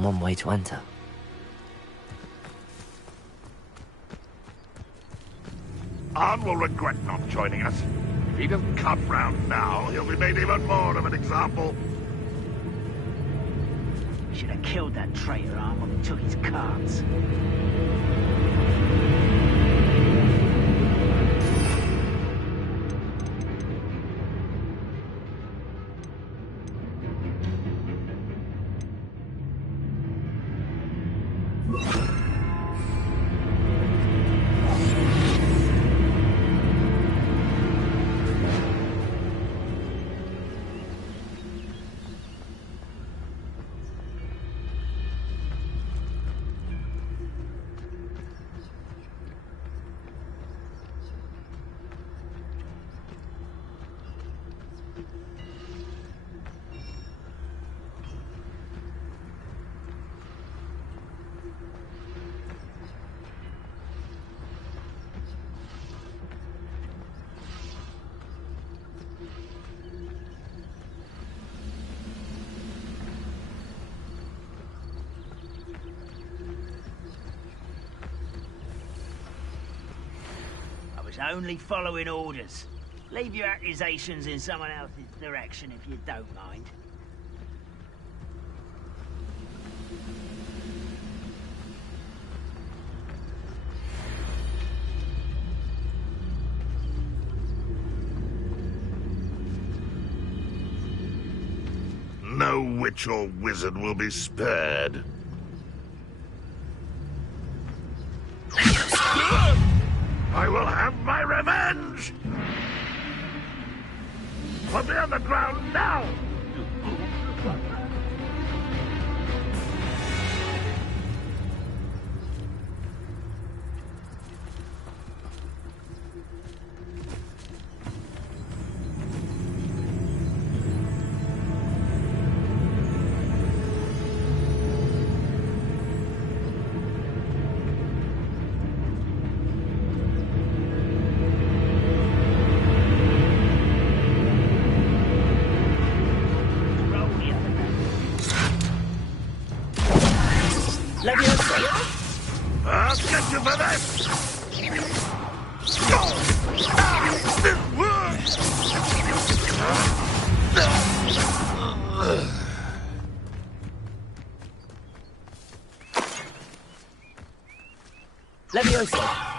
than one way to enter. Arn will regret not joining us. If he doesn't come round now, he'll be made even more of an example. Should have killed that traitor Arn when we took his cards. Only following orders. Leave your accusations in someone else's direction if you don't mind. No witch or wizard will be spared. I will have my revenge! Put me on the ground now! I'll get you for this! Leviosa!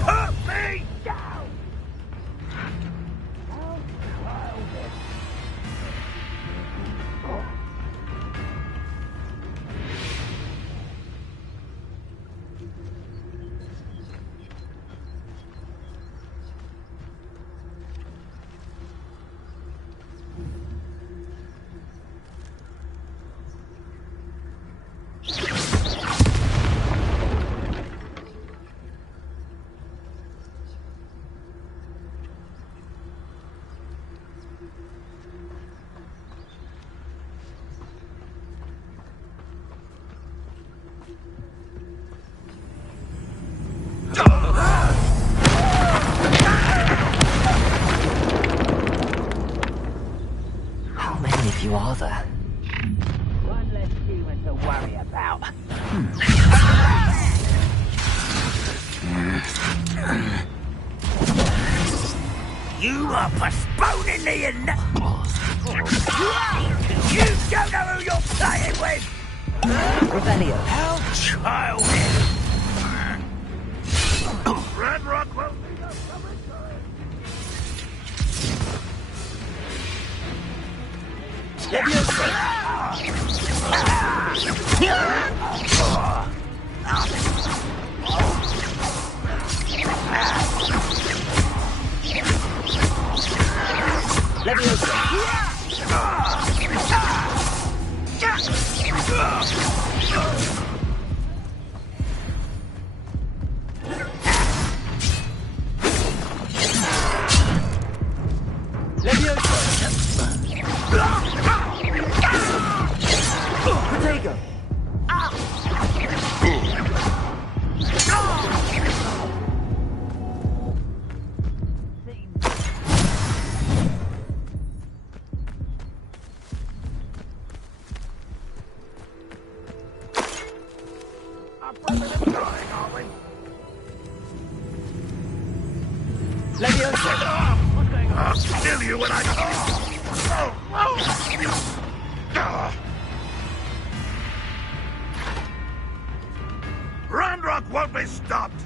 Put me down! How many of you are there? One less human to worry about. You are postponing the You don't know who you're playing with! Revelio. How childish! Red Rock will be the coming time. Protego! Affirmative dying, are we? Leviosa! What's going on? I'll kill you when I... Ranrock won't be stopped!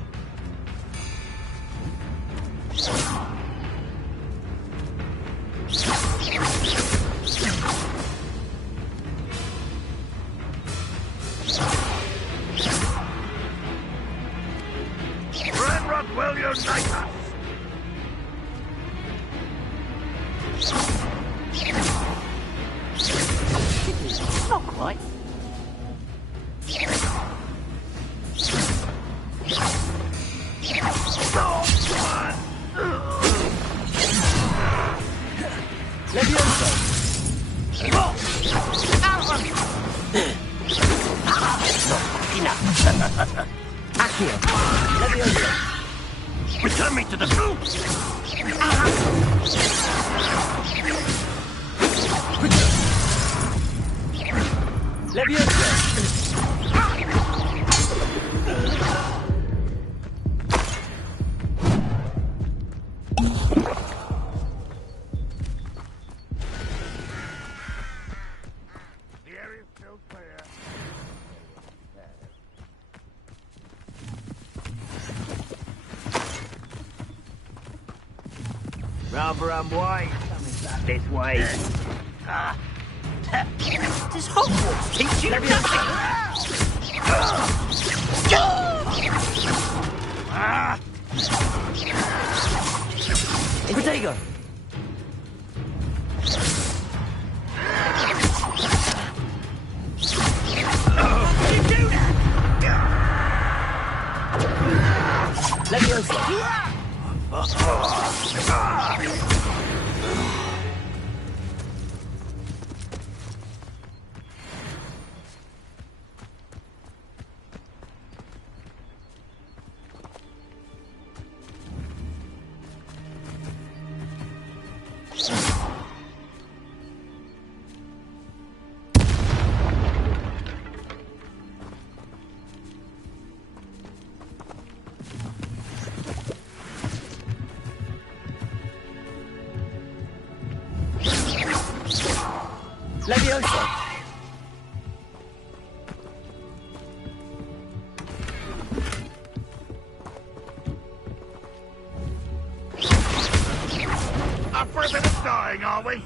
Ranrock will unite us! Not quite. Leviosa! Accio! Leviosa! Return me to the group! Leviosa! The area's still clear. Rather unwise coming back this way. Does Hogwarts teach you nothing? Protego! Leviosa! Leviosa! Affirmative dying, are we?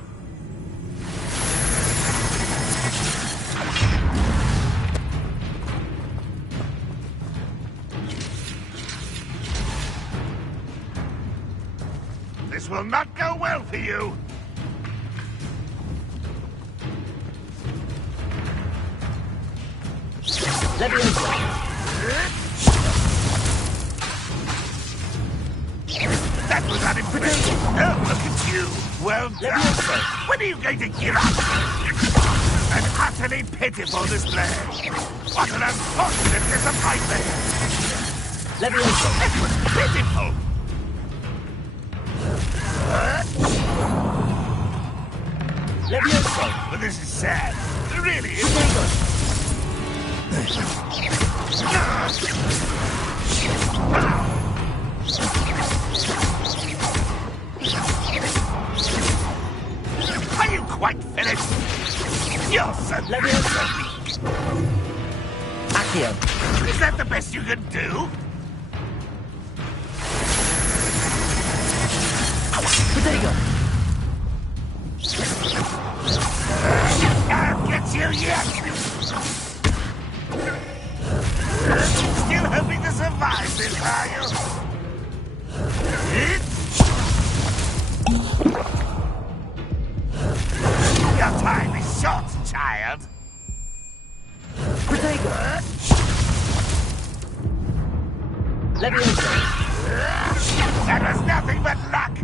This will not go well for you. Leviosa! That was unimpressive. Oh, look at you. Well done. Leviosa! When are you going to give up? An utterly pitiful display. What an unfortunate disappointment. Leviosa! That was pitiful. Leviosa! But this is sad. It really is. Protego! Are you quite finished? You're so Leviosa! Accio! Is that the best you can do? Protego! I'll get you yet! Still hoping to survive this, are you? Your time is short, child. Protego! Leviosa! That was nothing but luck.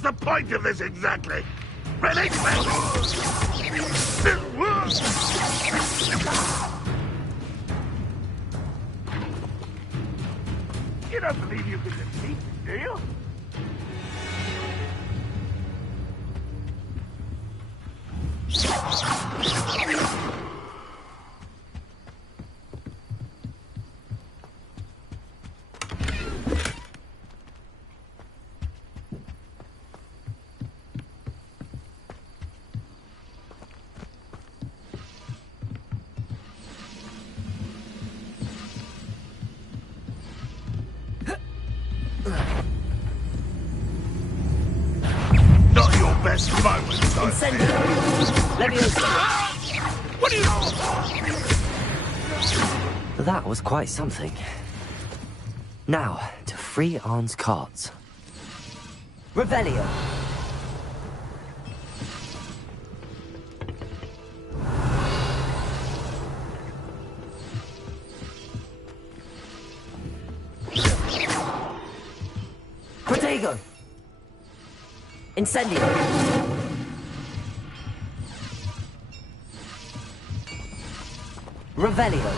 What's the point of this exactly? Release me! You don't believe you can defeat me, do you? Not your best moments, I Incendio. Leviosa. What are you... That was quite something. Now, to free Arn's carts. Revelio. Protego. Incendio. Revelio.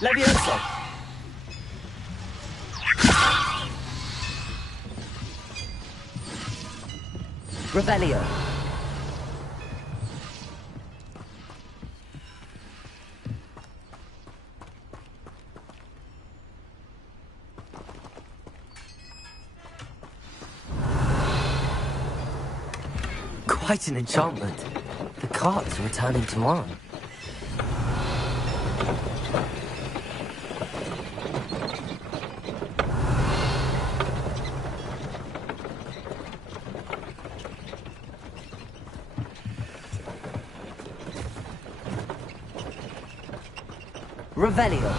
Leviosa. Revelio. Quite an enchantment. The carts are returning to Arn. Revelio.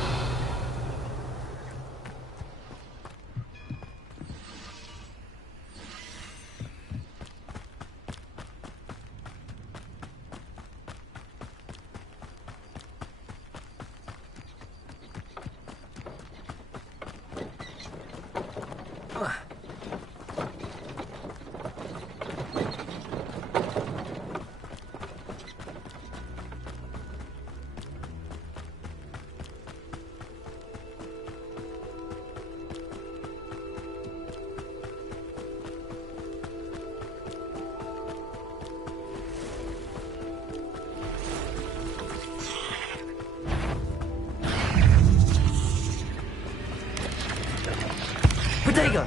Protego.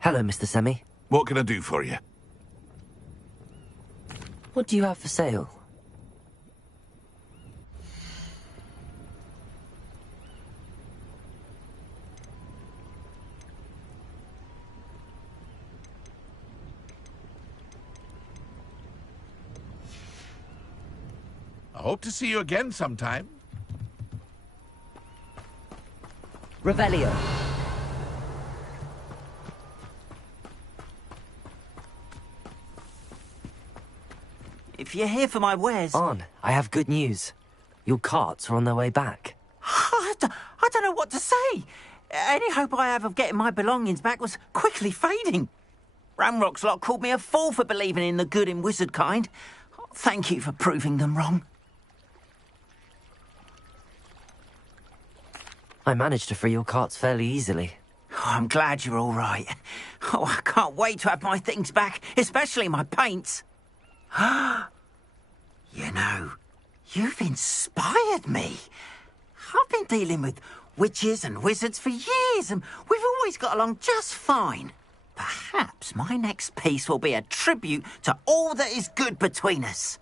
Hello, Mr. Semi. What can I do for you? What do you have for sale? I hope to see you again sometime. Revelio. If you're here for my wares... Arn, I have good news. Your carts are on their way back. I don't know what to say. Any hope I have of getting my belongings back was quickly fading. Ramrock's lot called me a fool for believing in the good in wizard kind. Thank you for proving them wrong. I managed to free your carts fairly easily. Oh, I'm glad you're all right. Oh, I can't wait to have my things back, especially my paints. You know, you've inspired me. I've been dealing with witches and wizards for years, and we've always got along just fine. Perhaps my next piece will be a tribute to all that is good between us.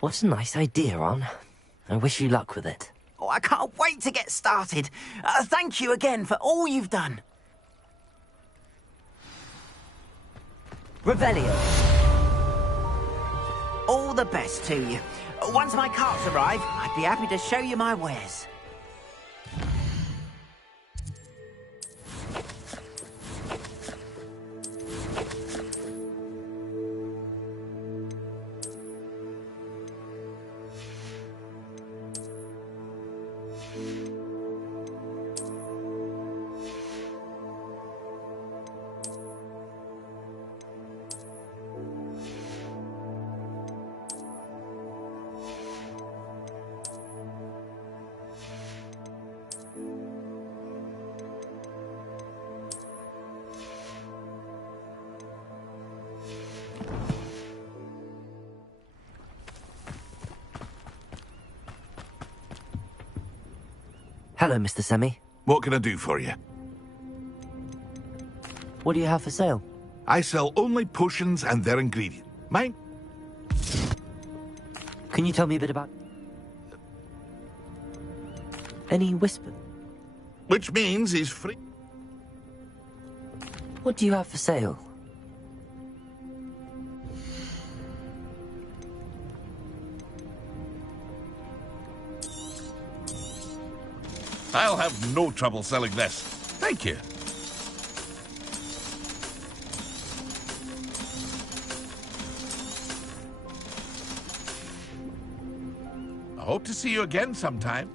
What a nice idea, Ron. I wish you luck with it. Oh, I can't wait to get started. Thank you again for all you've done. Revelio. All the best to you. Once my carts arrive, I'd be happy to show you my wares. Hello, Mr. Semi. What can I do for you? What do you have for sale? I sell only potions and their ingredients. Mine? Can you tell me a bit about... Any whisper? Which means he's free. What do you have for sale? I'll have no trouble selling this. Thank you. I hope to see you again sometime.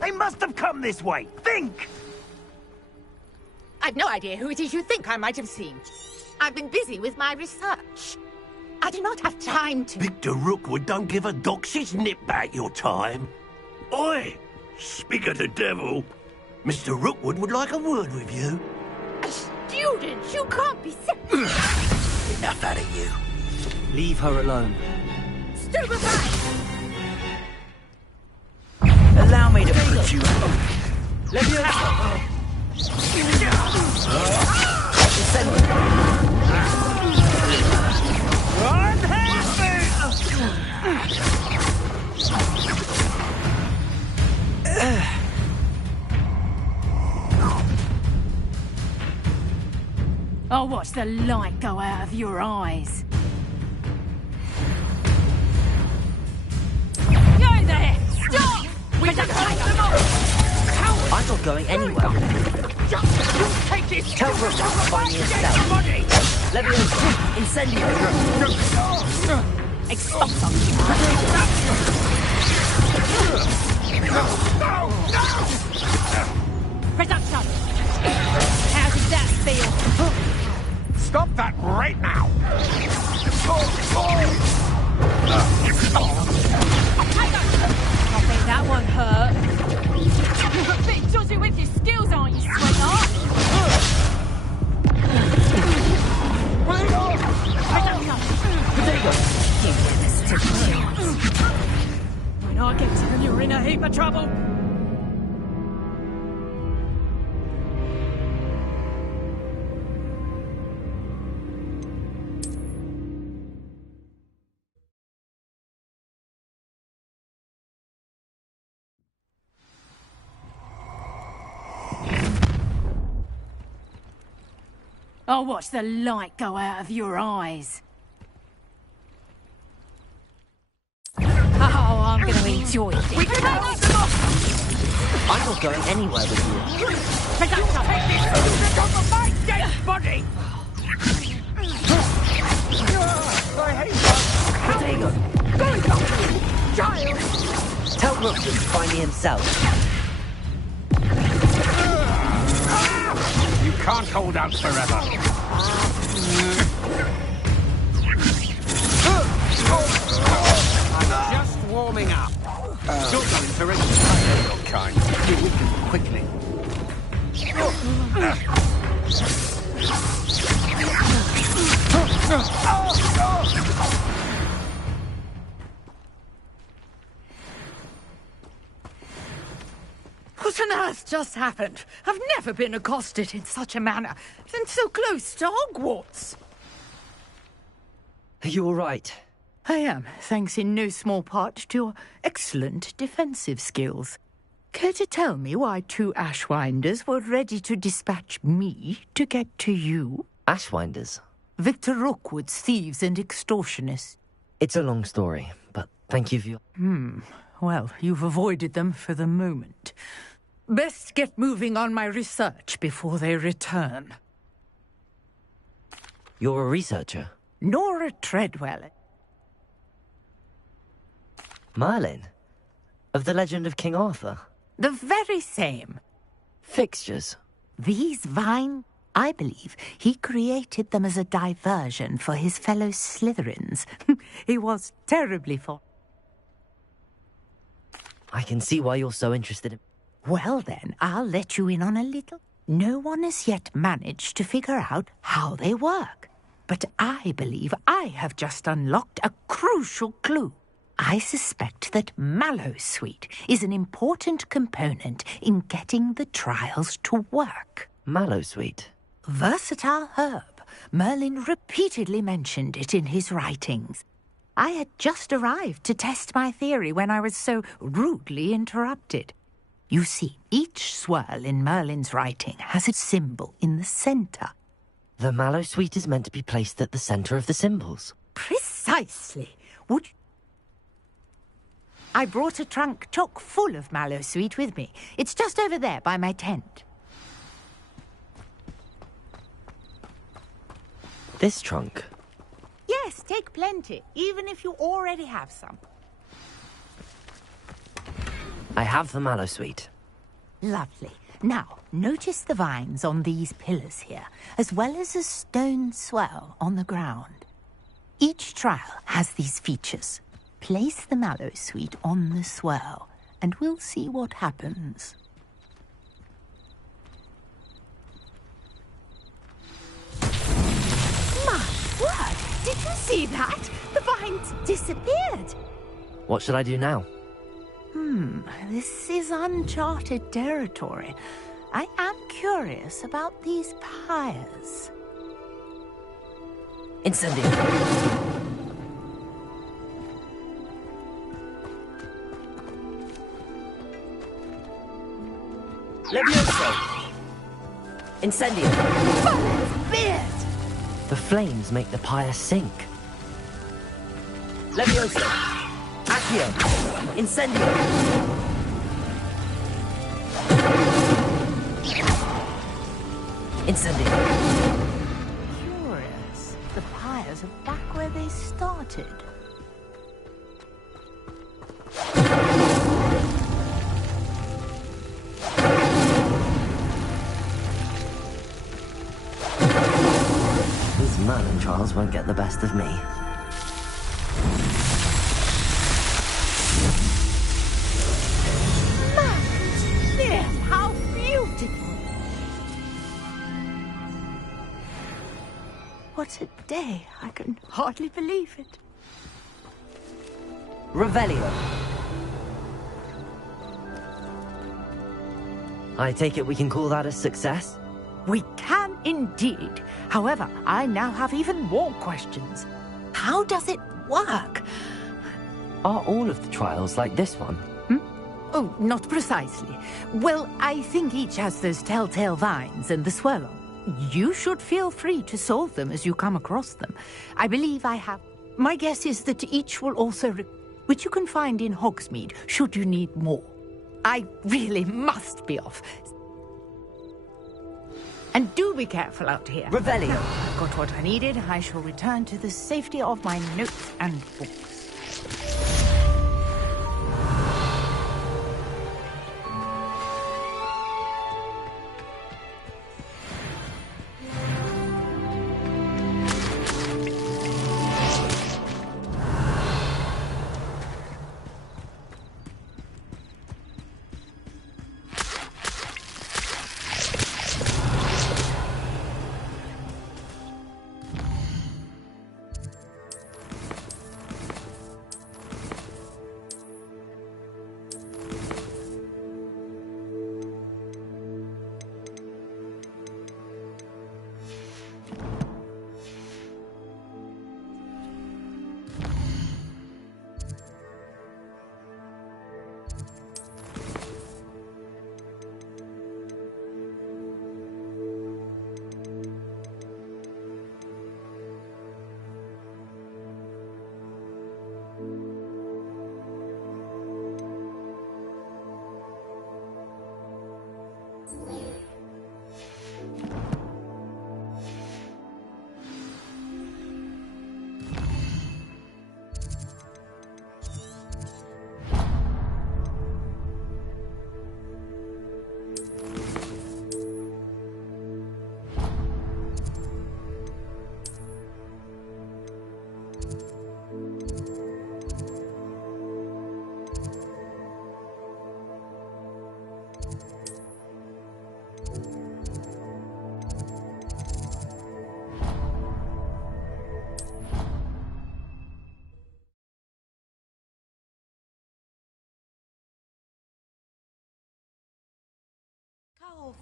They must have come this way. Think! I've no idea who it is you think I might have seen. I've been busy with my research. I do not have time to... Victor Rookwood don't give a doxy's nip back your time. Oi! Speak of the devil. Mr. Rookwood would like a word with you. A student? You can't be serious. Enough out of you. Leave her alone. Stupefy! Allow me to put you out. Let me I'll watch the light go out of your eyes. Go there! Stop! We can take them off! I'm not going anywhere. You take this! Tell Rook to find me a cell. Let me incendiary. Expulso! Reduction! How does that feel? Stop that right now! I think that one hurt. You're a bit dodgy with your skills, aren't you, sweetheart? Reduction! You get this to chance. When I get you, you're in a heap of trouble. I'll watch the light go out of your eyes. Oh, I'm going to enjoy this. I'm not going anywhere with you. Take this off of my dead body! I hate Potato, child! tell Rookwood to find me himself. You can't hold out forever. I'm just warming up. Not going to risk your kind. You weaken quickly. What on earth just happened? I've never been accosted in such a manner, and so close to Hogwarts. Are you all right? I am, thanks in no small part to your excellent defensive skills. Care to tell me why 2 Ashwinders were ready to dispatch me to get to you? Ashwinders? Victor Rookwood's thieves and extortionists. It's a long story, but thank you for your... Well, you've avoided them for the moment. Best get moving on my research before they return. You're a researcher? Nora Treadwell. Merlin? Of the legend of King Arthur? The very same. Fixtures? These vines, I believe he created them as a diversion for his fellow Slytherins. He was terribly fond. I can see why you're so interested in... Well then, I'll let you in on a little. No one has yet managed to figure out how they work. But I believe I have just unlocked a crucial clue. I suspect that Mallowsweet is an important component in getting the trials to work. Mallowsweet? Versatile herb. Merlin repeatedly mentioned it in his writings. I had just arrived to test my theory when I was so rudely interrupted. You see, each swirl in Merlin's writing has a symbol in the centre. The Mallowsweet is meant to be placed at the centre of the symbols. Precisely. Would you... I brought a trunk chock full of Mallowsweet with me. It's just over there by my tent. This trunk? Yes, take plenty, even if you already have some. I have the Mallowsweet. Lovely. Now, notice the vines on these pillars here, as well as a stone swell on the ground. Each trial has these features. Place the Mallowsweet on the swell, and we'll see what happens. My word! Did you see that? The vines disappeared. What should I do now? This is uncharted territory. I am curious about these pyres. Incendio. Levioso! Incendio! Beard! The flames make the pyre sink. Levioso! Accio! Incendio! Incendio! Curious. The pyres are back where they started. These Merlin trials won't get the best of me. There, how beautiful! What a day. I can hardly believe it. Revelio. I take it we can call that a success? We can indeed. However, I now have even more questions. How does it work? Are all of the trials like this one? Oh, not precisely. Well, I think each has those telltale vines and the swirl. You should feel free to solve them as you come across them. I believe I have. My guess is that each will also, which you can find in Hogsmeade, should you need more. I really must be off. And do be careful out here. Revelio! I've got what I needed. I shall return to the safety of my notes and books.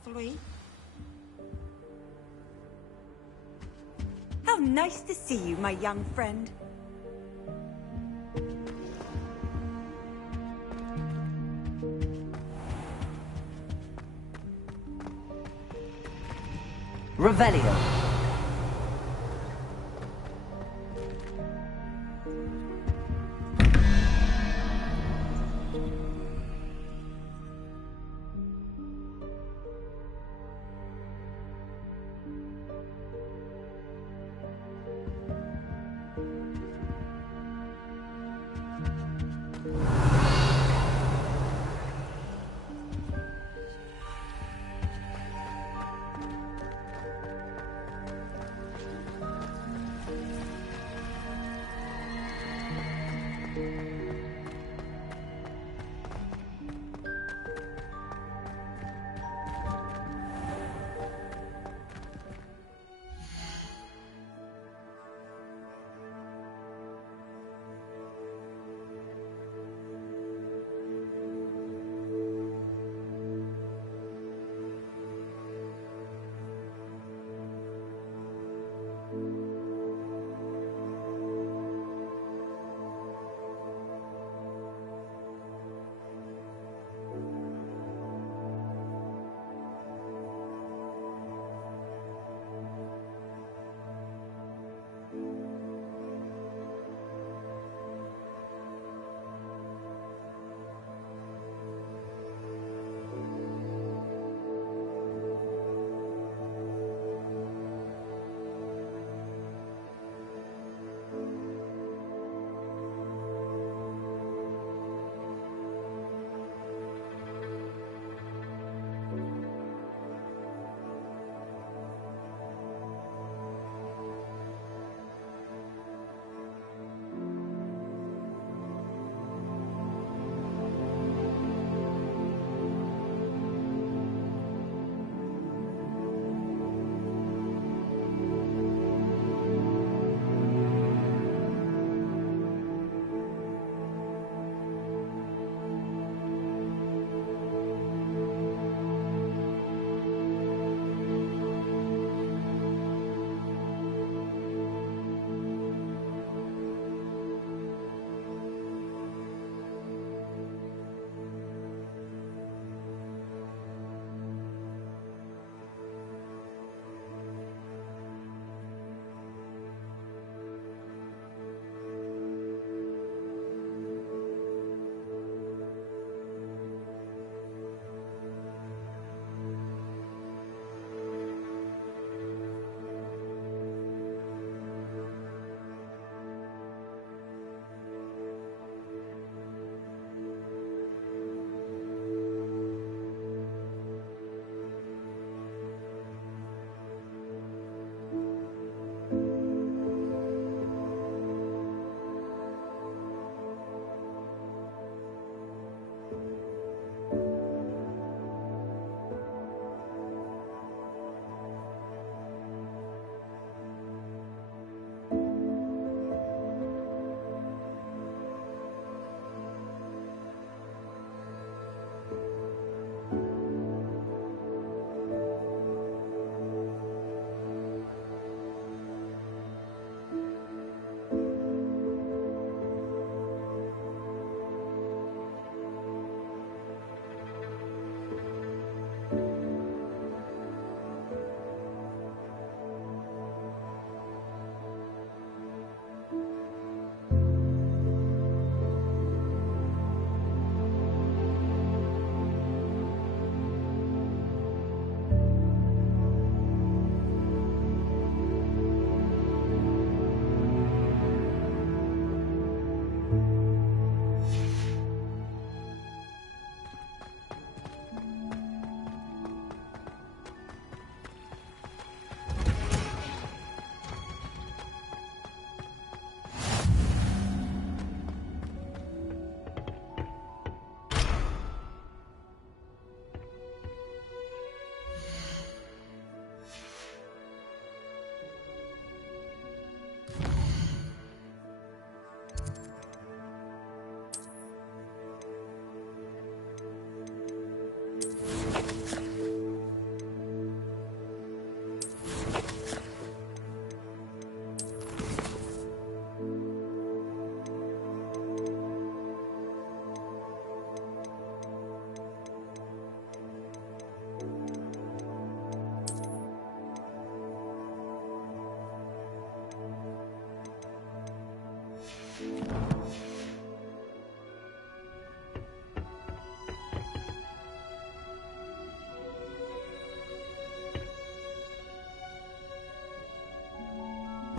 Three. How nice to see you, my young friend. Revelio!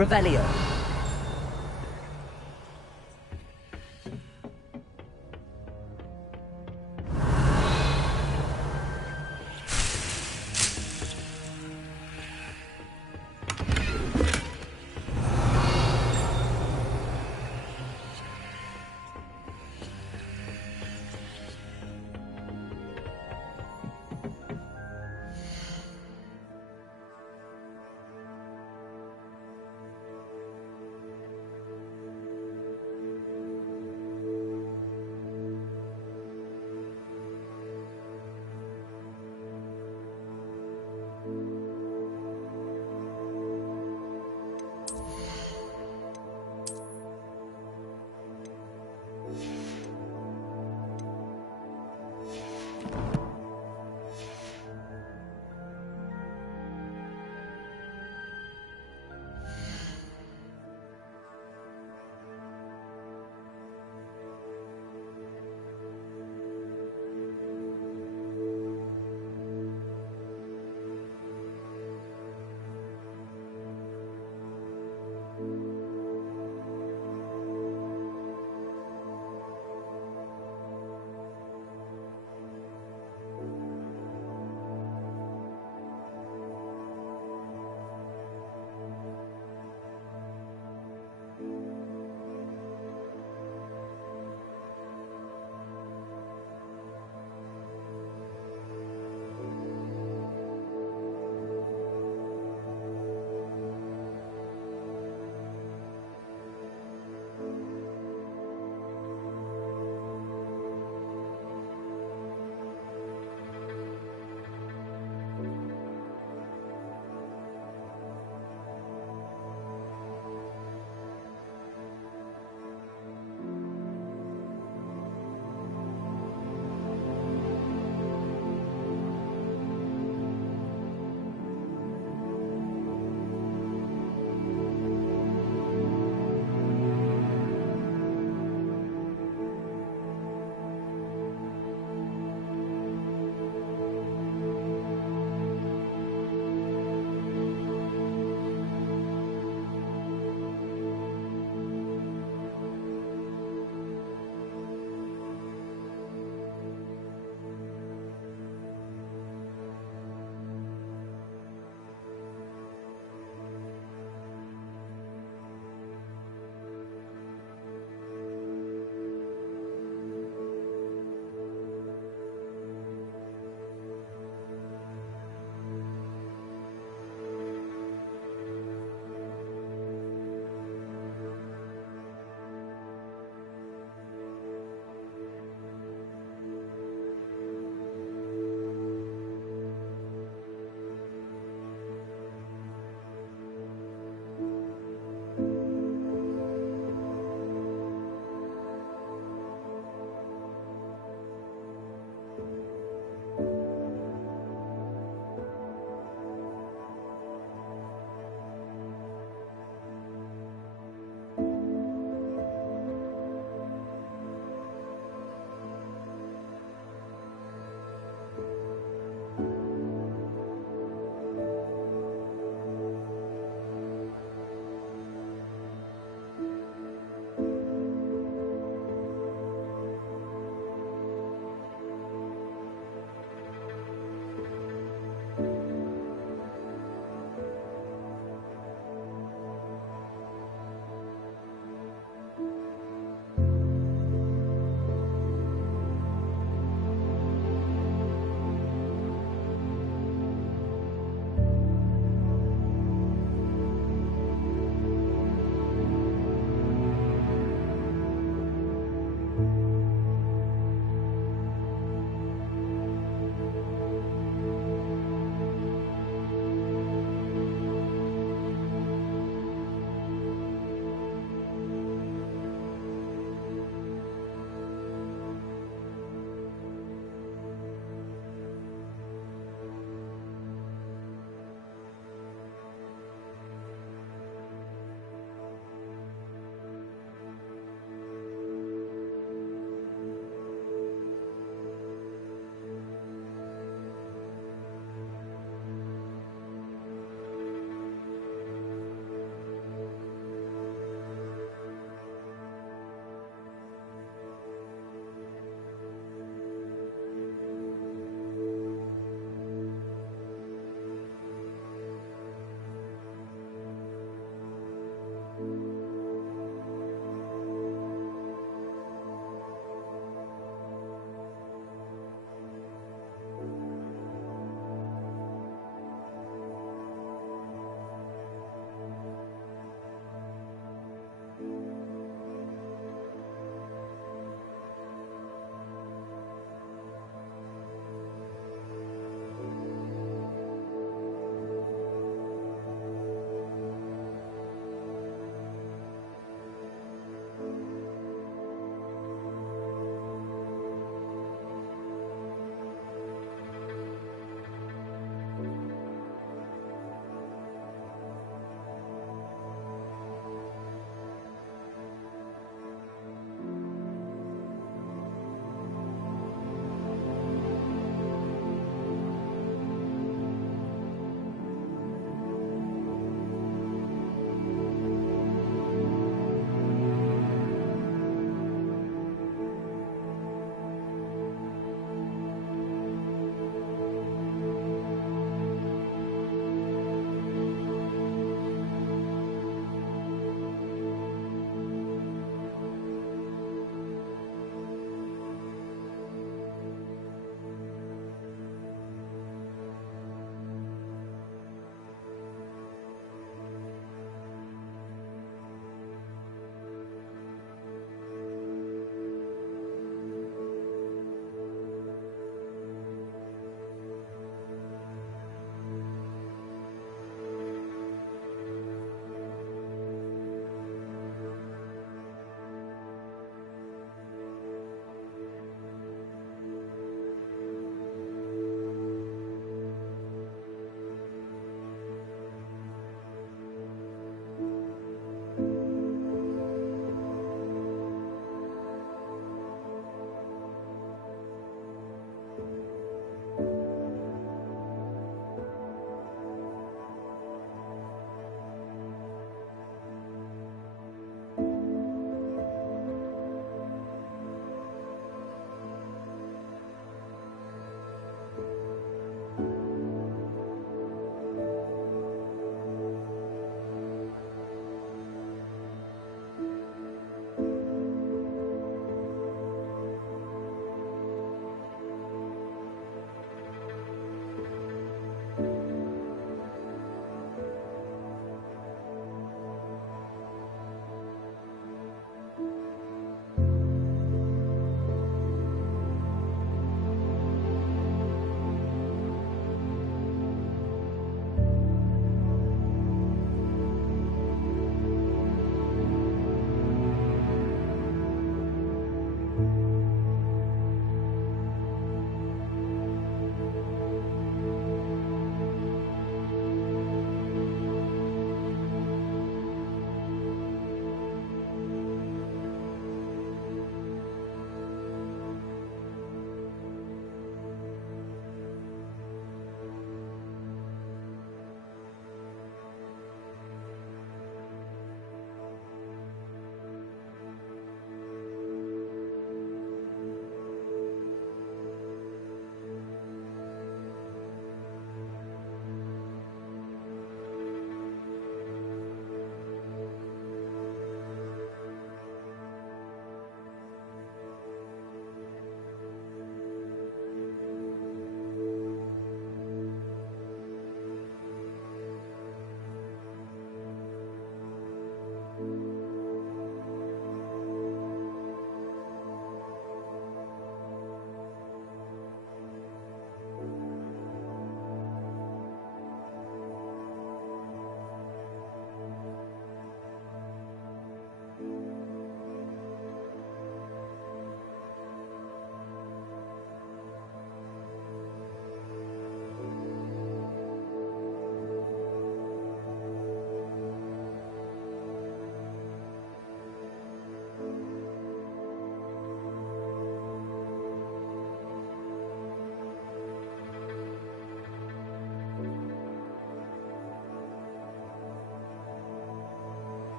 Revelio.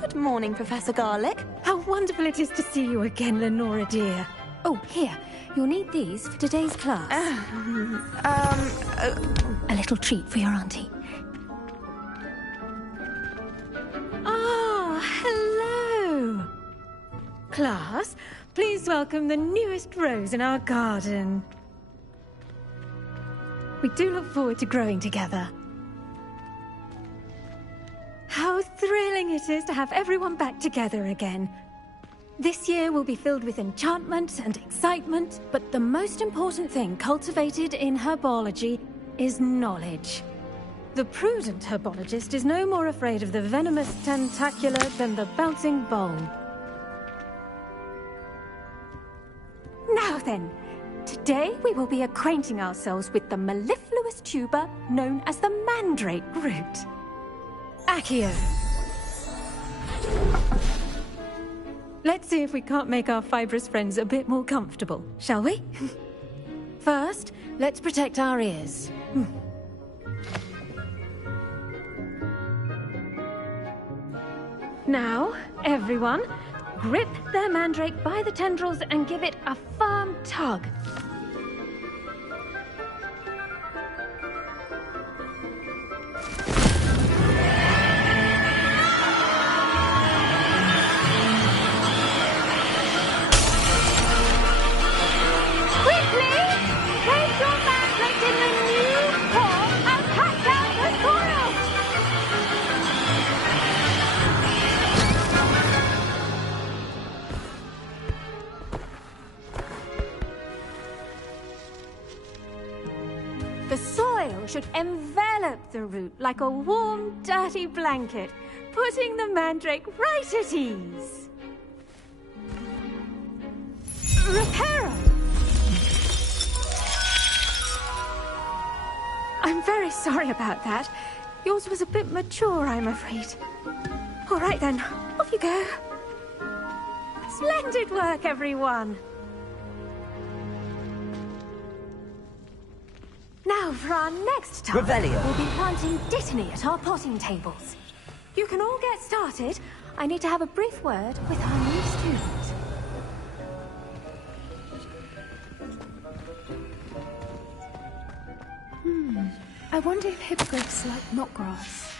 Good morning, Professor Garlic. How wonderful it is to see you again, Lenora dear. Oh, here. You'll need these for today's class. A little treat for your auntie. Ah, hello. Class, please welcome the newest rose in our garden. We do look forward to growing together. How thrilling it is to have everyone back together again. This year will be filled with enchantment and excitement, but the most important thing cultivated in herbology is knowledge. The prudent herbologist is no more afraid of the venomous tentacular than the bouncing bulb. Now then, today we will be acquainting ourselves with the mellifluous tuber known as the mandrake root. Accio. Let's see if we can't make our fibrous friends a bit more comfortable, shall we? First, let's protect our ears. Now, everyone, grip their mandrake by the tendrils and give it a firm tug. The soil should envelop the root like a warm, dirty blanket, putting the mandrake right at ease. Reparo! I'm very sorry about that. Yours was a bit mature, I'm afraid. All right then, off you go. Splendid work, everyone. Now, for our next task, Revelio. we'll be planting Dittany at our potting tables. You can all get started. I need to have a brief word with our new student. I wonder if hippogriffs like knotgrass.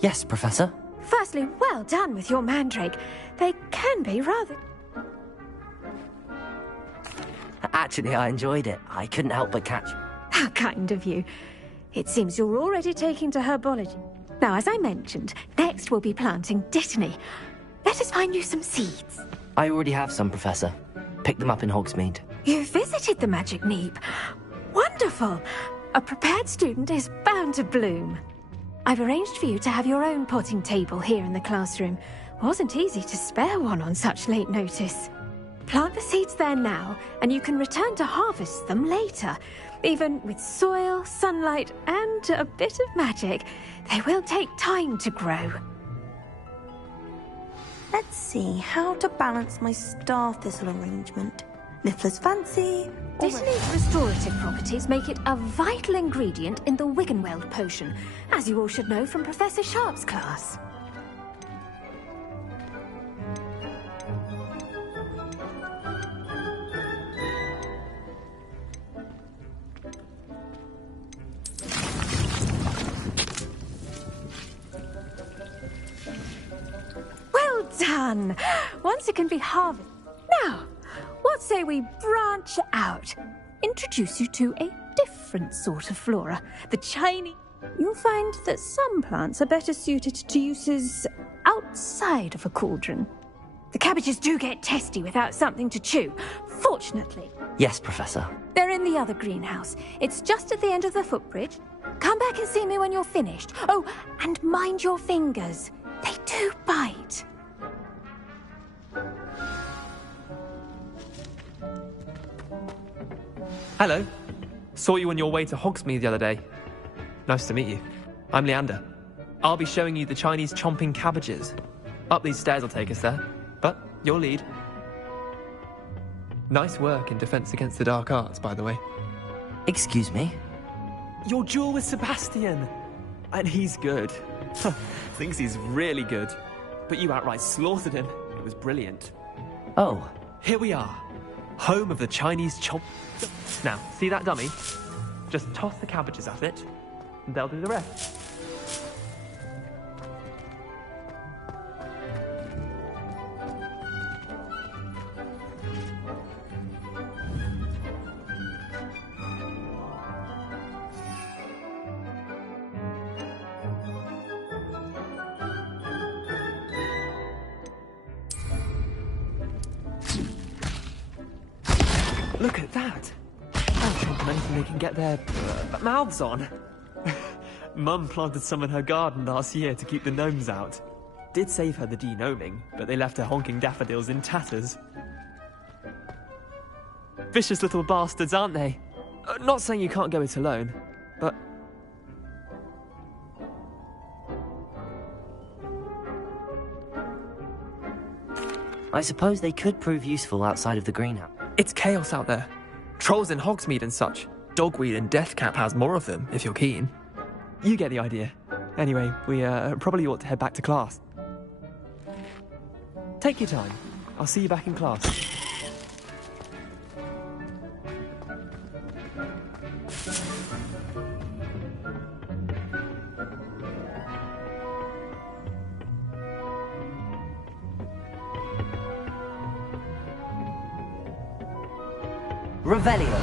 Yes, Professor. Firstly, well done with your mandrake. They can be rather... Actually, I enjoyed it. I couldn't help but catch... How kind of you. It seems you're already taking to herbology. Now, as I mentioned, next we'll be planting Dittany. Let us find you some seeds. I already have some, Professor. Picked them up in Hogsmeade. You visited the Magic Neep. Wonderful. A prepared student is bound to bloom. I've arranged for you to have your own potting table here in the classroom. Wasn't easy to spare one on such late notice. Plant the seeds there now, and you can return to harvest them later. Even with soil, sunlight, and a bit of magic, they will take time to grow. Let's see how to balance my star thistle arrangement. Niffler's fancy. Dittany's restorative properties make it a vital ingredient in the Wiggenweld potion, as you all should know from Professor Sharp's class. Well done! Once it can be harvested. Now, what say we branch out? Introduce you to a different sort of flora, the Chinese. You'll find that some plants are better suited to uses outside of a cauldron. The cabbages do get testy without something to chew, fortunately. Yes, Professor. They're in the other greenhouse. It's just at the end of the footbridge. Come back and see me when you're finished. Oh, and mind your fingers. They do bite. Hello. Saw you on your way to Hogsmeade the other day. Nice to meet you. I'm Leander. I'll be showing you the Chinese chomping cabbages. Up these stairs will take us there, but your lead. Nice work in defense against the dark arts, by the way. Excuse me? Your duel with Sebastian! And he's good. Thinks he's really good. But you outright slaughtered him. It was brilliant. Oh. Here we are. Home of the Chinese chomp. Now, see that dummy? Just toss the cabbages at it, and they'll do the rest. Look at that! I'll chomp on anything they can get their mouths on. Mum planted some in her garden last year to keep the gnomes out. Did save her the de-gnoming, but they left her honking daffodils in tatters. Vicious little bastards, aren't they? Not saying you can't go it alone, but... I suppose they could prove useful outside of the greenhouse. It's chaos out there. Trolls in Hogsmeade and such. Dogweed and Deathcap has more of them, if you're keen. You get the idea. Anyway, we probably ought to head back to class. Take your time. I'll see you back in class. Revelio.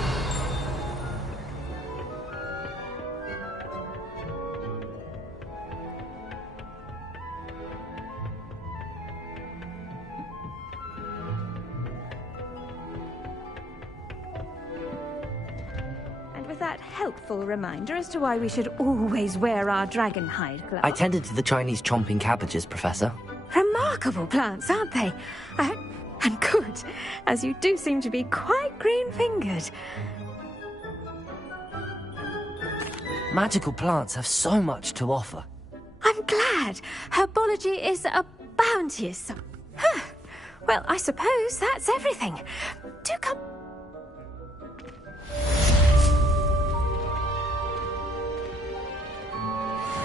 And with that helpful reminder as to why we should always wear our dragon hide gloves. I tended to the Chinese chomping cabbages, Professor. Remarkable plants, aren't they? And good, as you do seem to be quite green-fingered. Magical plants have so much to offer. I'm glad. Herbology is a bounteous... Well, I suppose that's everything. Do come...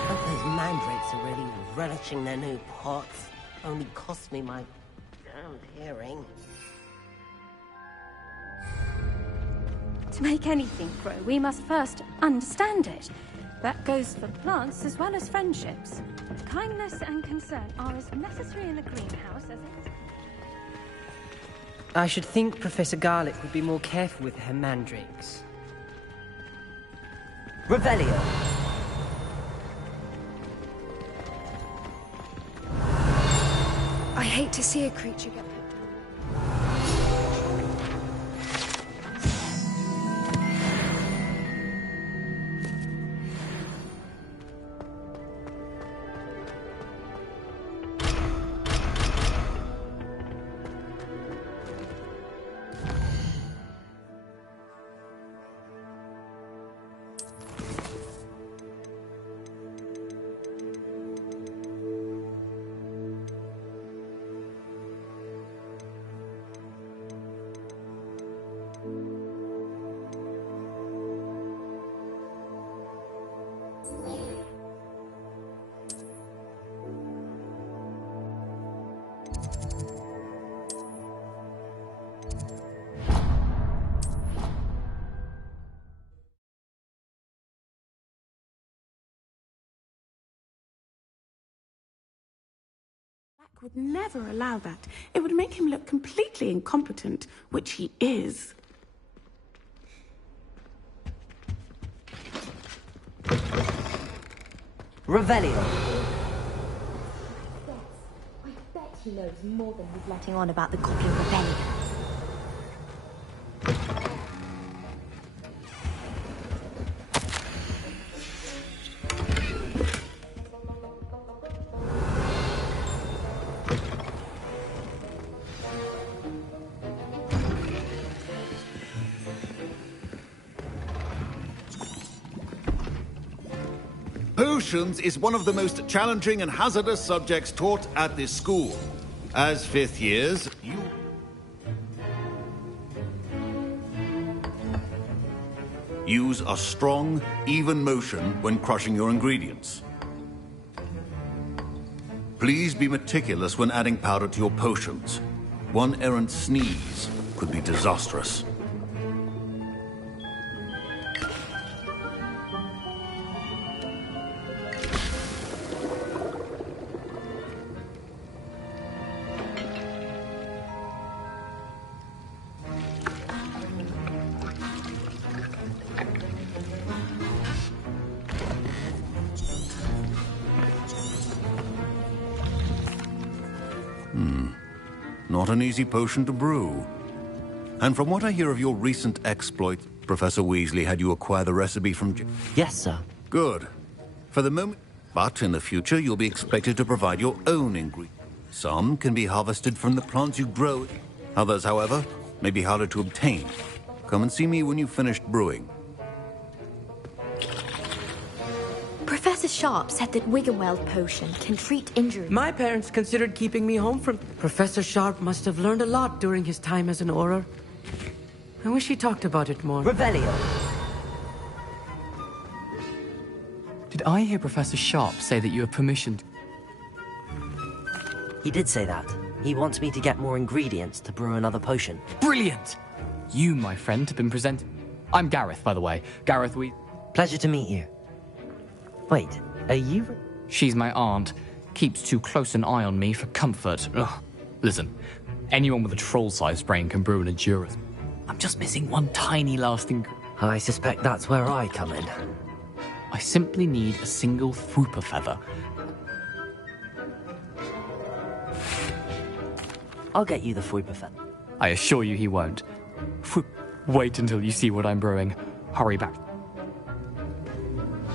Hope those mandrakes are really relishing their new pots. Only cost me my damned hearing. To make anything grow, we must first understand it. That goes for plants as well as friendships. Kindness and concern are as necessary in the greenhouse as it... I should think Professor Garlick would be more careful with her mandrakes. Revelio. I hate to see a creature get picked on. Would never allow that. It would make him look completely incompetent, which he is. Revelio. I bet he knows more than he's letting on about the Goblin Rebellion. Potions is one of the most challenging and hazardous subjects taught at this school. As fifth years, you... use a strong, even motion when crushing your ingredients. Please be meticulous when adding powder to your potions. One errant sneeze could be disastrous. Not an easy potion to brew. And from what I hear of your recent exploit, Professor Weasley had you acquire the recipe from... Yes, sir. Good. For the moment... But in the future, you'll be expected to provide your own ingredients. Some can be harvested from the plants you grow. Others, however, may be harder to obtain. Come and see me when you've finished brewing. Professor Sharp said that Wiggenweld potion can treat injuries. My parents considered keeping me home from... Professor Sharp must have learned a lot during his time as an Auror. I wish he talked about it more. Revelio. Did I hear Professor Sharp say that you have permission? He did say that. He wants me to get more ingredients to brew another potion. Brilliant! You, my friend, have been presented... I'm Gareth, by the way. Gareth, Pleasure to meet you. Wait, are you... She's my aunt. Keeps too close an eye on me for comfort. Ugh. Listen, anyone with a troll-sized brain can brew an Endurance. I'm just missing one tiny last ingredient. I suspect that's where I come in. I simply need a single Fwooper feather. I'll get you the Fwooper feather. I assure you he won't. Wait until you see what I'm brewing. Hurry back.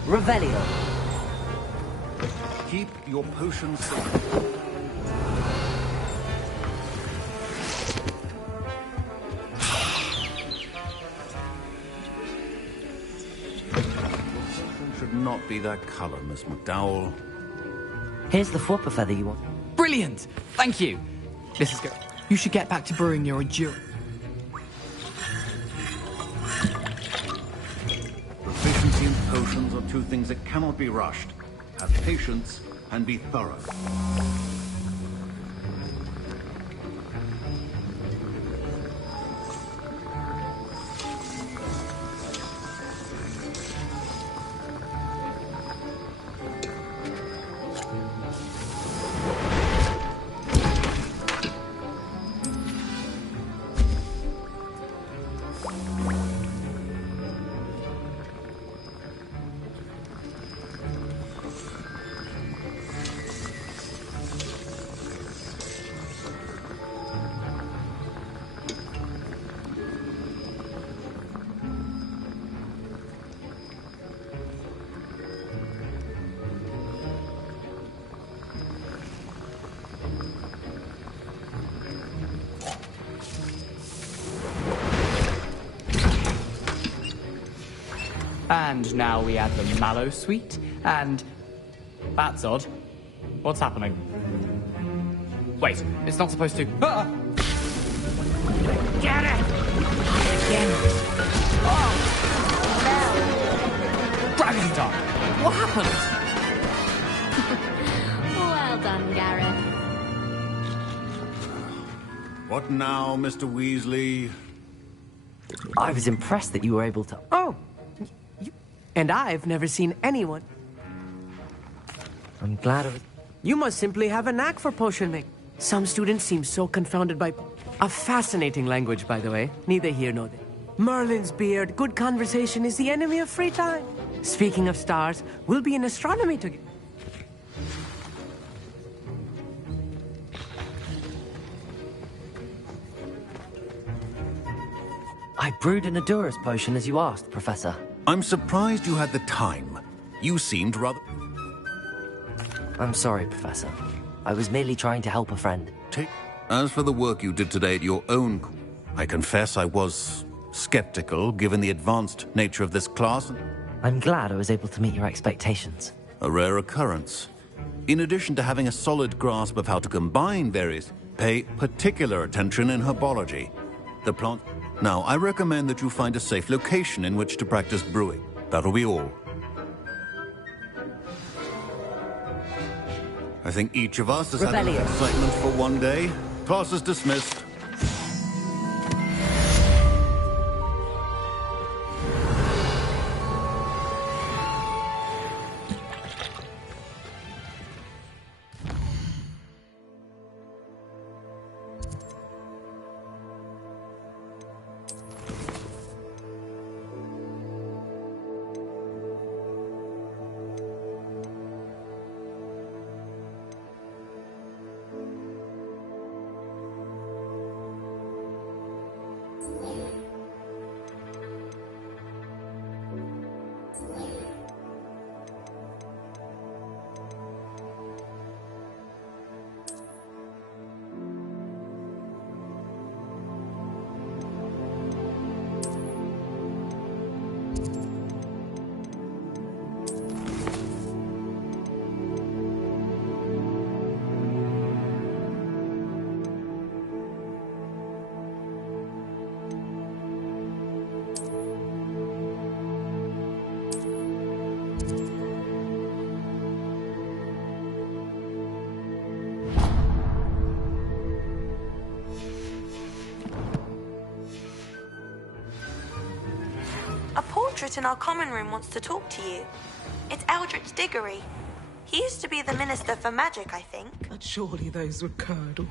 Revelio. Keep your potions safe. Should not be that color, Miss McDowell. Here's the Fwooper feather you want. Brilliant! Thank you. This is good. You should get back to brewing your Endurance. Proficiency in potions are two things that cannot be rushed. Have patience and be thorough. And now we add the mallow sweet, and... That's odd. What's happening? Wait, it's not supposed to... Ah! Get it! Again. Oh! Dragon Dog! What happened? Well done, Gareth. What now, Mr. Weasley? I was impressed that you were able to... Oh! And I've never seen anyone. I'm glad it was... You must simply have a knack for potion making. Some students seem so confounded by... A fascinating language, by the way. Neither here nor there. Merlin's beard, good conversation is the enemy of free time. Speaking of stars, we'll be in astronomy together. I brewed an Endurance potion as you asked, Professor. I'm surprised you had the time. You seemed rather... I'm sorry, Professor. I was merely trying to help a friend. As for the work you did today at your own... I confess I was skeptical, given the advanced nature of this class. I'm glad I was able to meet your expectations. a rare occurrence. In addition to having a solid grasp of how to combine various, pay particular attention in herbology. The plant... Now, I recommend that you find a safe location in which to practice brewing. That'll be all. I think each of us has had enough excitement for one day. Class is dismissed. A portrait in our common room wants to talk to you. It's Eldritch Diggory. He used to be the Minister for Magic, I think. But surely those were curdle.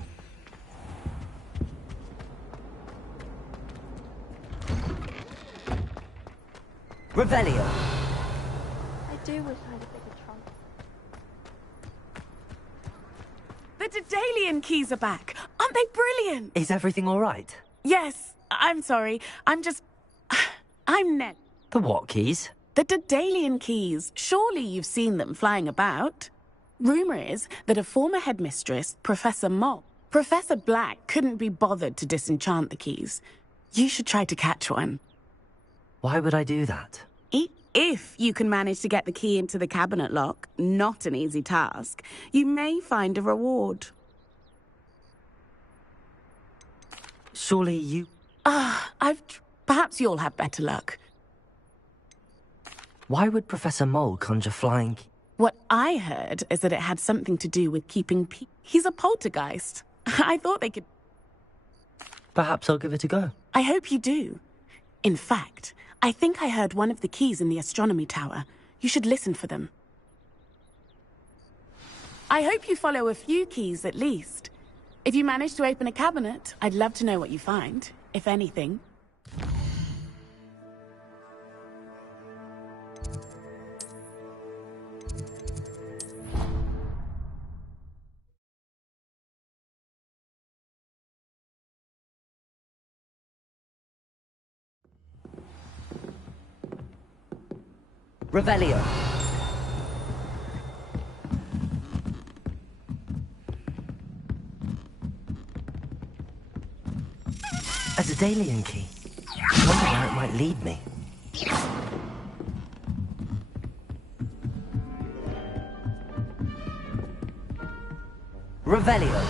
Revelio. I do wish I had a bigger trunk. The Daedalian keys are back. Aren't they brilliant? Is everything all right? Yes. I'm sorry. I'm Ned. The what keys? The Daedalian keys. Surely you've seen them flying about. Rumour is that a former headmistress, Professor Moll, Professor Black, couldn't be bothered to disenchant the keys. You should try to catch one. Why would I do that? If you can manage to get the key into the cabinet lock, not an easy task, you may find a reward. Surely you... Perhaps you'll have better luck. Why would Professor Moll conjure flying... What I heard is that it had something to do with keeping He's a poltergeist. I thought they could... Perhaps I'll give it a go. I hope you do. In fact, I think I heard one of the keys in the astronomy tower. You should listen for them. I hope you follow a few keys at least. If you manage to open a cabinet, I'd love to know what you find, if anything. Revelio. A Daedalian key. I wonder where it might lead me. Revelio.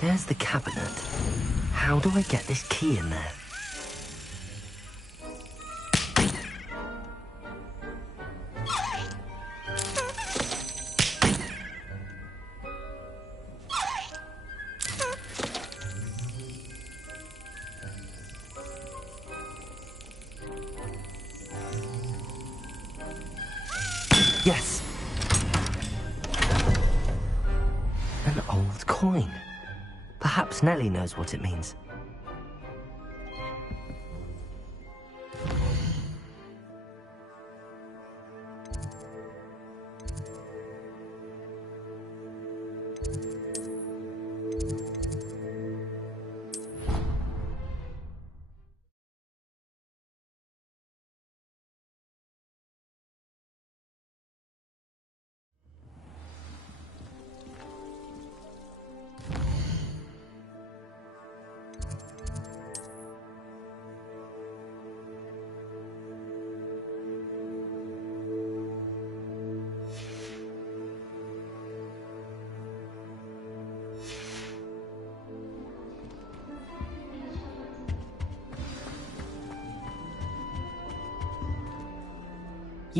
There's the cabinet. How do I get this key in there? Yes! An old coin. Perhaps Nellie knows what it means.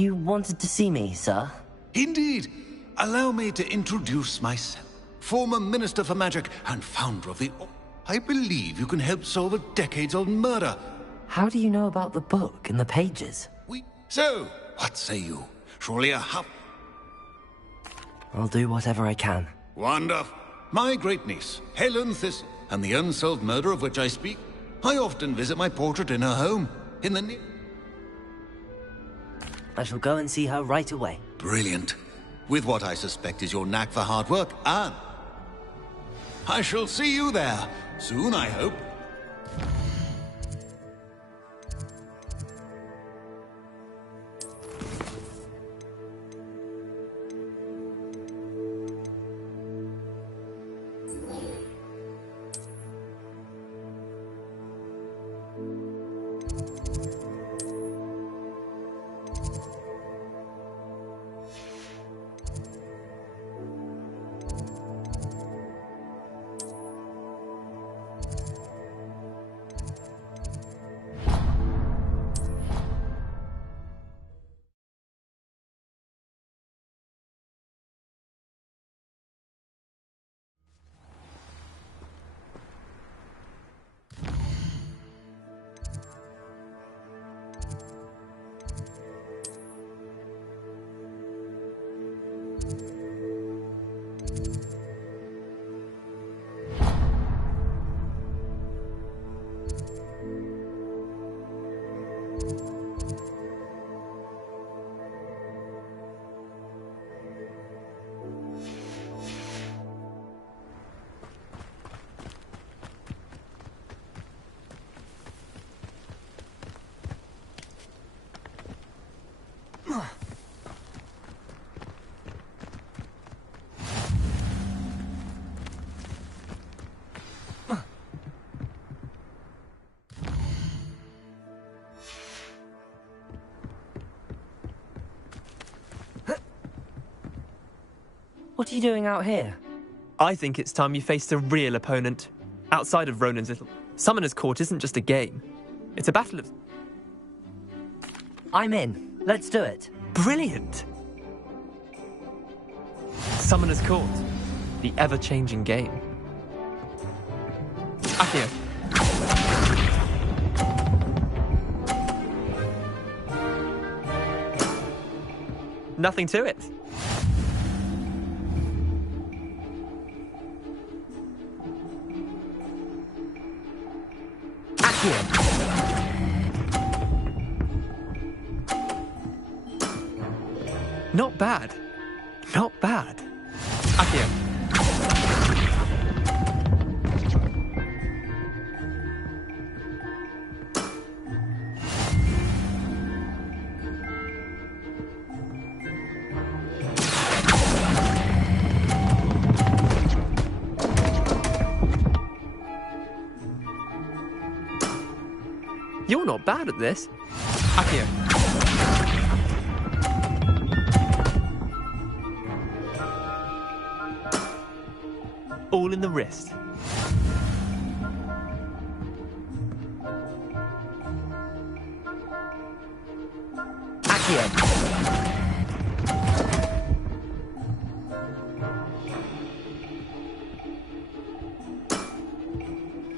You wanted to see me, sir? Indeed. Allow me to introduce myself. Former Minister for Magic and founder of the... I believe you can help solve a decades-old murder. How do you know about the book and the pages? So, what say you? Surely a I'll do whatever I can. Wonderful. My great-niece, Helen Thistle, and the unsolved murder of which I speak. I often visit my portrait in her home, in the I shall go and see her right away. Brilliant. With what I suspect is your knack for hard work, and I shall see you there, soon I hope. What are you doing out here? I think it's time you faced a real opponent. Outside of Ronan's little... Summoner's Court isn't just a game. It's a battle of... I'm in. Let's do it. Brilliant! Summoner's Court. The ever-changing game. Accio. Nothing to it. Not bad. Not bad. Accio. You're not bad at this. Accio. All in the wrist. Accio.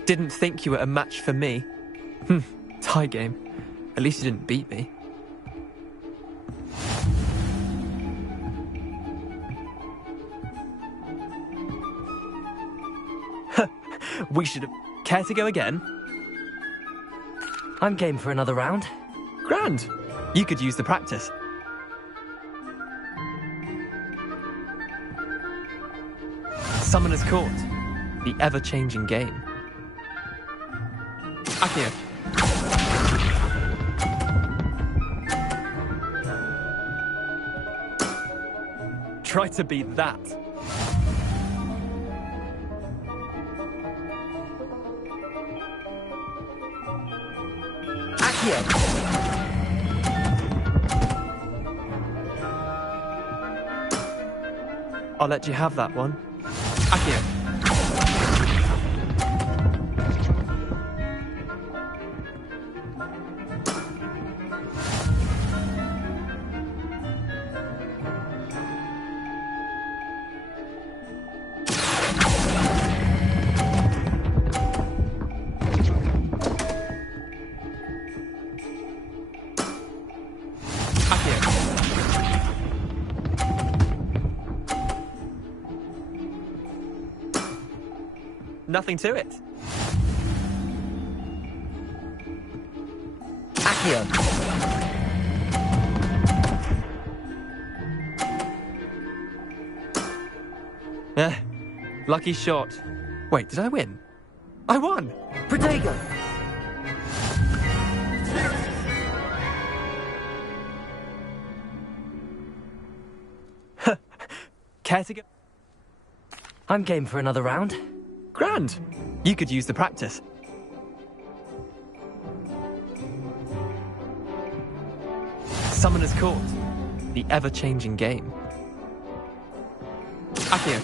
Didn't think you were a match for me. Tie game. At least you didn't beat me. We should have... Care to go again? I'm game for another round. Grand. You could use the practice. Summoner's Court. The ever-changing game. Accio. Try to beat that. I'll let you have that one. Accio. nothing to it. Accio. Lucky shot. Wait, did I win? I won! Protego! Care to go? I'm game for another round. Grand. You could use the practice. Summoner's Court. The ever-changing game. Accio.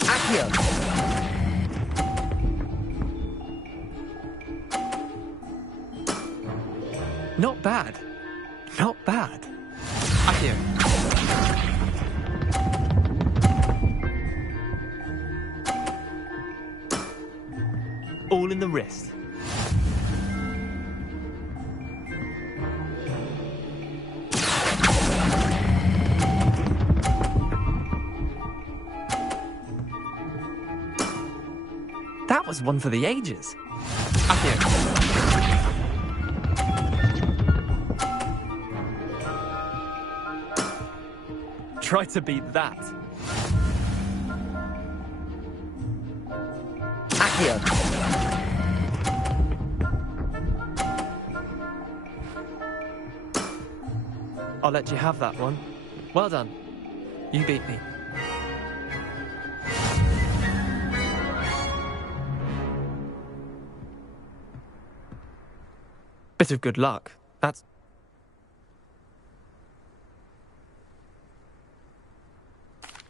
Accio. Not bad. Not bad. Accio. All in the wrist. That was one for the ages. Accio. Try to beat that. Accio. I'll let you have that one. Well done. You beat me. Bit of good luck. That's...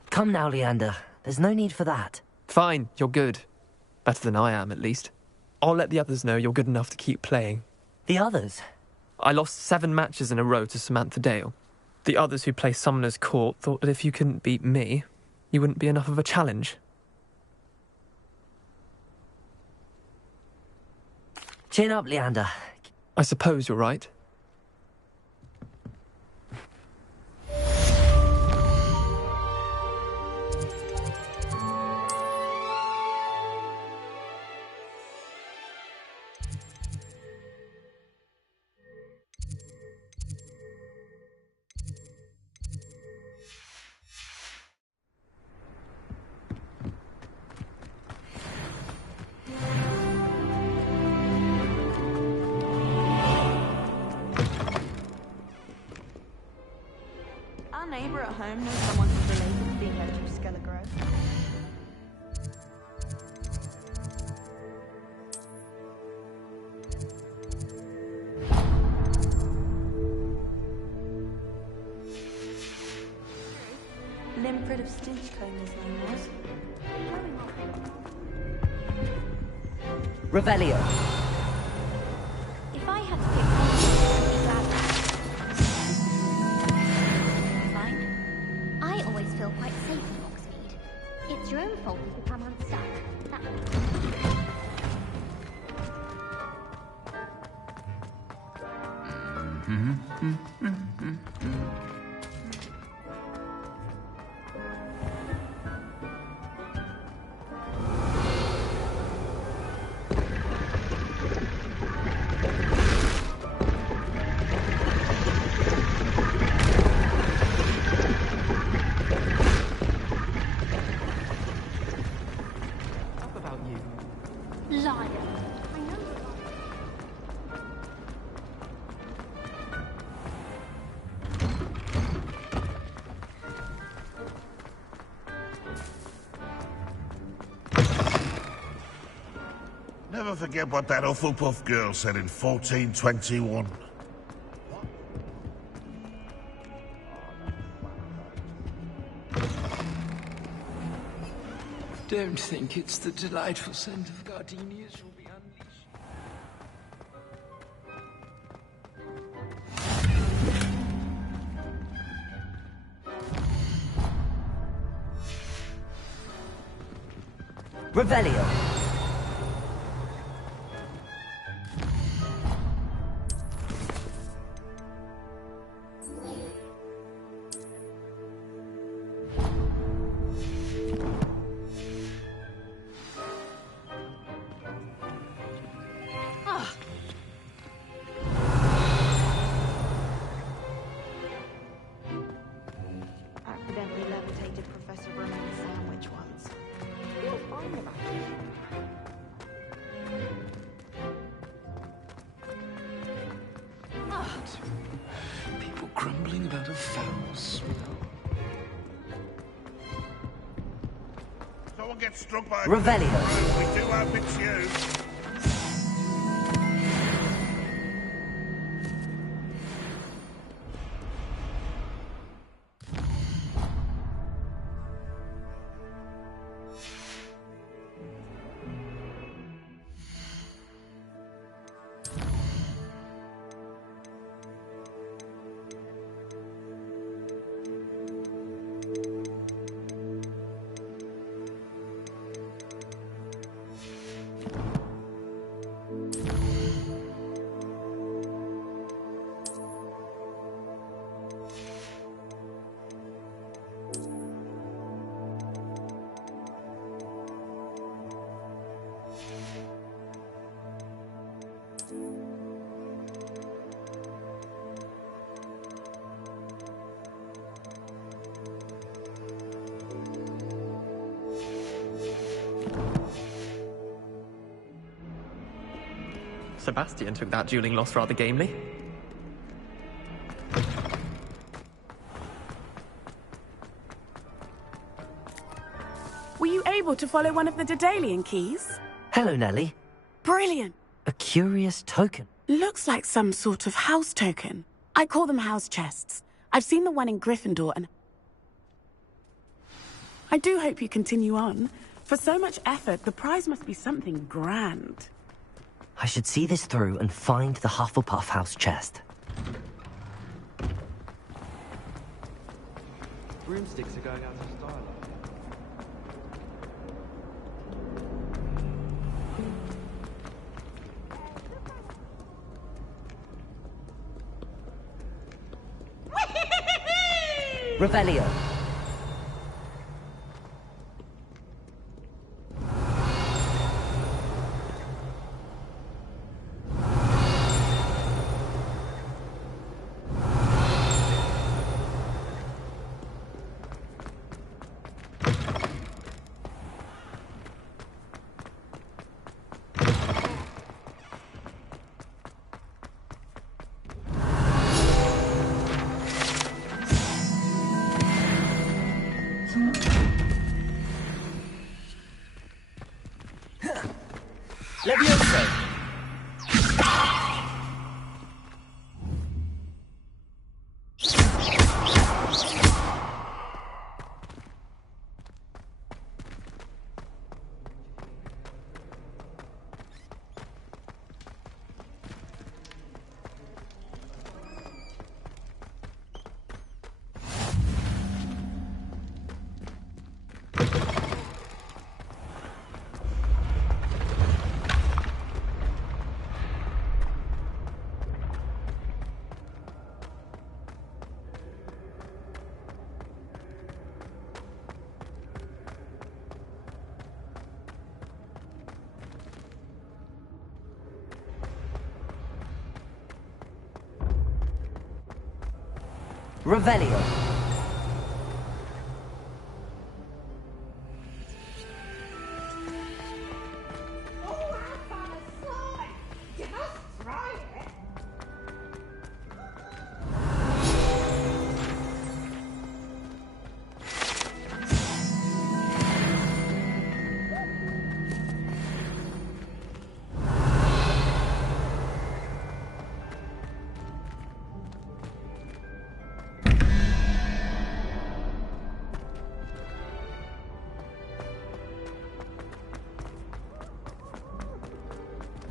Come now, Leander. There's no need for that. Fine, you're good. Better than I am, at least. I'll let the others know you're good enough to keep playing. The others? I lost 7 matches in a row to Samantha Dale. The others who play Summoner's Court thought that if you couldn't beat me, you wouldn't be enough of a challenge. Chin up, Leander. I suppose you're right. Our neighbour at home knows someone who's related to being allergic to Skelligro. Limfred of Stinchcombe, his name was. Revelio. If I had to pick one, fine. I always feel quite safe in Hogsmeade. It's your own fault we've become unstuck. Up about you. Liar. Never forget what that Hufflepuff girl said in 1421. Don't think it's the delightful scent of gardenias you'll be unleashed. Revelio. that? People grumbling about a foul smell. Someone gets struck by a... Revelio. We do hope it's you. Sebastian took that dueling loss rather gamely. Were you able to follow one of the Daedalian keys? Hello, Nellie. Brilliant. A curious token. Looks like some sort of house token. I call them house chests. I've seen the one in Gryffindor and... I do hope you continue on. For so much effort, the prize must be something grand. I should see this through and find the Hufflepuff house chest. Broomsticks are going out of style. Revelio. Levioso! Revelio.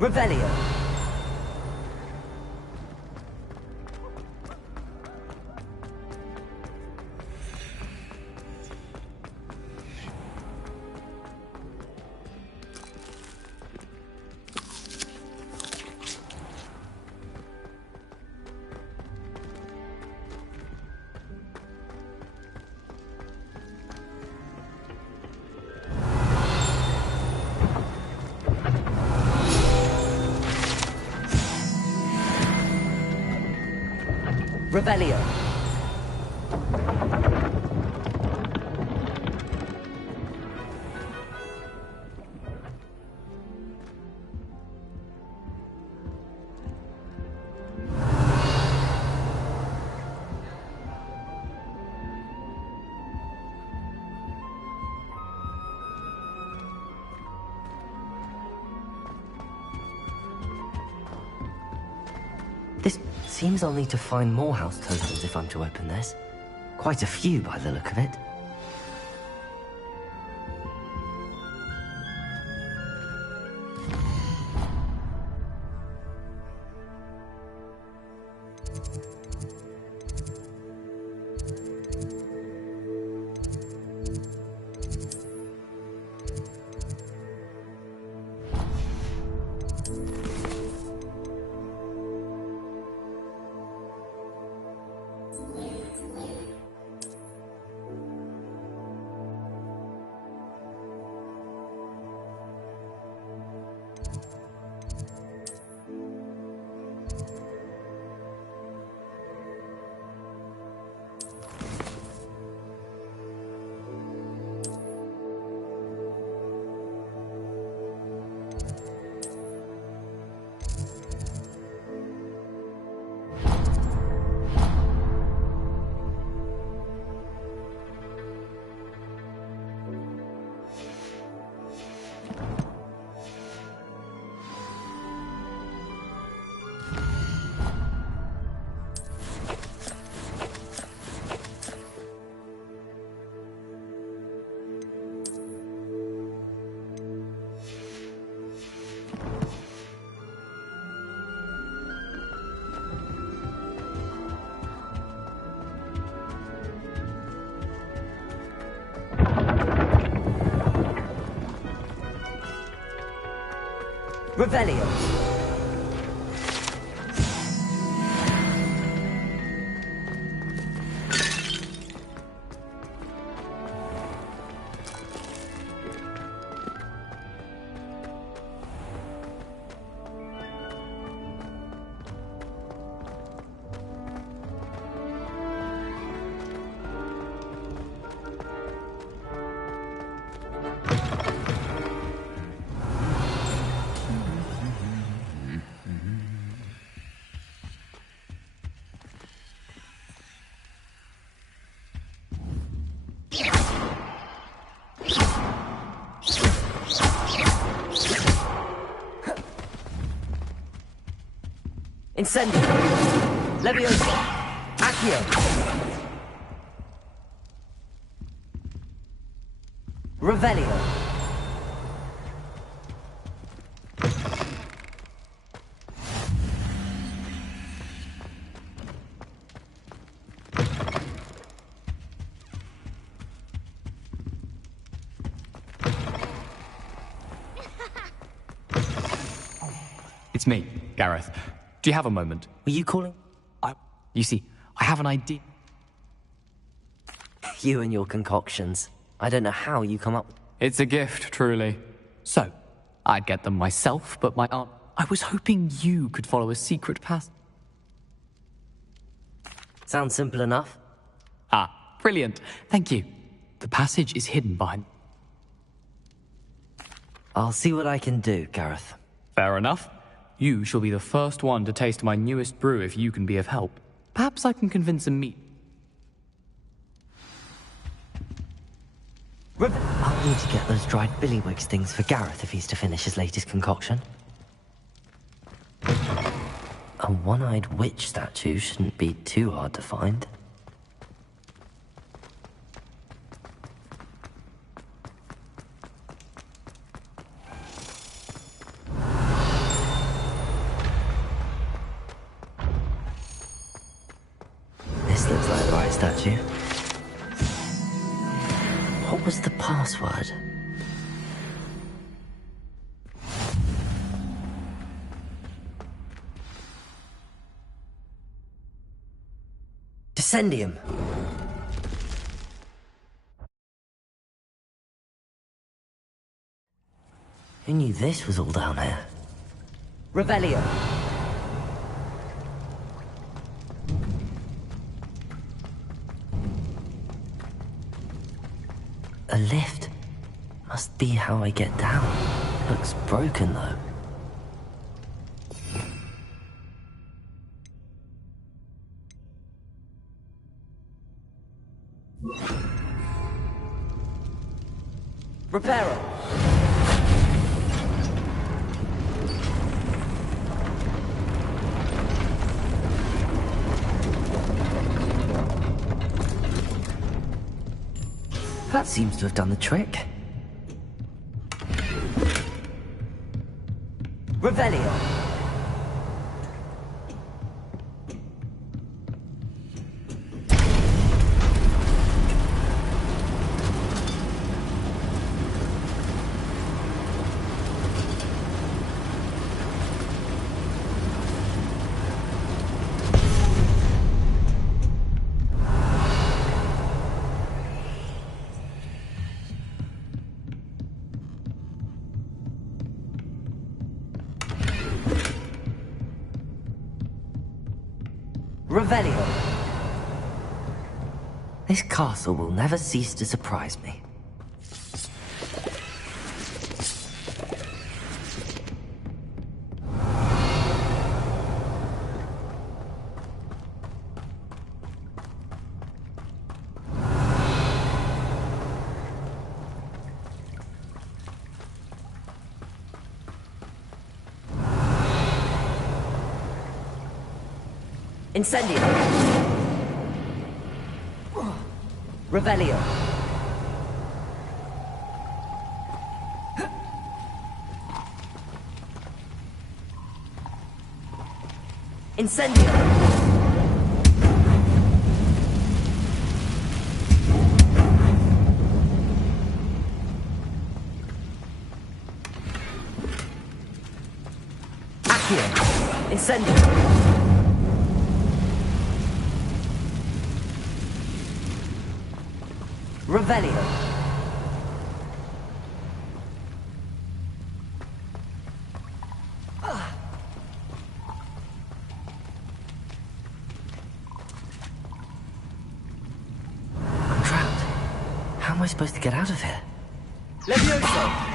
Revelio. Revelio. This seems I'll need to find more house tokens if I'm to open this. Quite a few by the look of it. Revelio. Incendio. Leviosa. Accio. Revelio. It's me, Gareth. Do you have a moment? Were you calling? You see, I have an idea. You and your concoctions. I don't know how you come up. It's a gift, truly. So, I'd get them myself, but my aunt... I was hoping you could follow a secret path. Sounds simple enough. Ah, brilliant. Thank you. The passage is hidden behind... I'll see what I can do, Gareth. Fair enough. You shall be the first one to taste my newest brew if you can be of help. Perhaps I can convince a meat. I'll need to get those dried billywigs things for Gareth if he's to finish his latest concoction. A one-eyed witch statue shouldn't be too hard to find. This looks like the right statue. What was the password? Descendium. Who knew this was all down here? Revelio. A lift. Must be how I get down. Looks broken, though. Reparo. That seems to have done the trick. Revelio. Revelio. This castle will never cease to surprise me. Incendio. Revelio. Incendio. Accio. Incendio. Revelio. I'm trapped. How am I supposed to get out of here? Levioso!